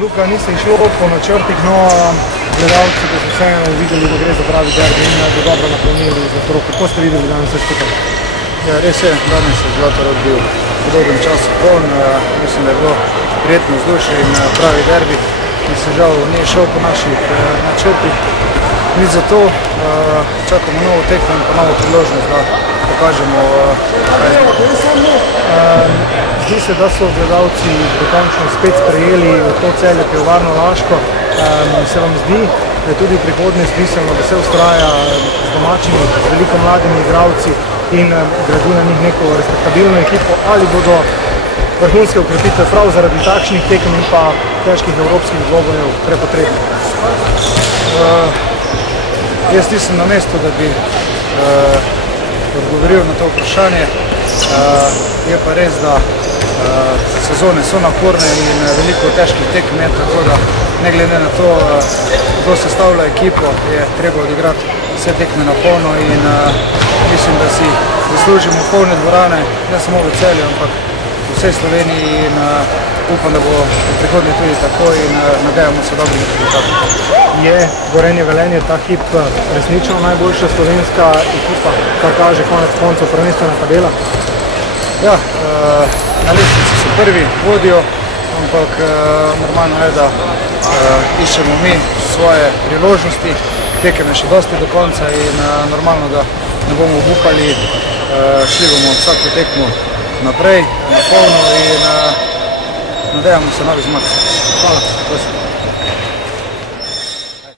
Luka, niste šlo po načrtih, no gledalci, da so vseeno videli, da gre za pravi derbi in da dobro napolnili za to. Kako ste videli danes vse skupaj? Ja, res je, danes je Zlatorog bil v dobrem času poln. Mislim, da je bilo prijetno vzdušje in pravi derbi, ki se žal ni šel po naših načrtih. Nič za to, čakamo novo tekmo in pa novo priložnost, da pokažemo, kaj je. Zdi se, da so gledalci dokončno spet sprejeli to Celje Pivovarno Laško. Se vam zdi, da je tudi v prihodnje smiselno, da se ustraja z domačimi, z veliko mladimi igralci in gradi na njih neko respektabilno ekipo, ali bodo vrhunske ukrepitve prav zaradi takšnih tekem in pa težkih evropskih dvobojev prepotrebne? Jaz nisem na mestu, da bi odgovoril na to vprašanje. Je pa res, da sezone so naporne in veliko težkih tekem je, tako da ne glede na to, kdo sestavlja ekipo, je treba odigrati vse tekme na polno in mislim, da si zaslužimo polne dvorane, ne samo v Celju, ampak v vsej Sloveniji in upam, da bo v prihodnje tudi tako in nadejamo se dobrih rezultatov. Je Gorenje Velenje ta hip resnično najboljša slovenska ekipa, kar kaže konec koncev prvenstvena tabela? Ja, na lestvici so prvi, vodijo, ampak normalno je, da iščemo mi svoje priložnosti, tekem je še dosti do konca in normalno, da ne bomo obupali, šli bomo vsako tekmo naprej, na polno in nadejamo se novi zmag. Hvala.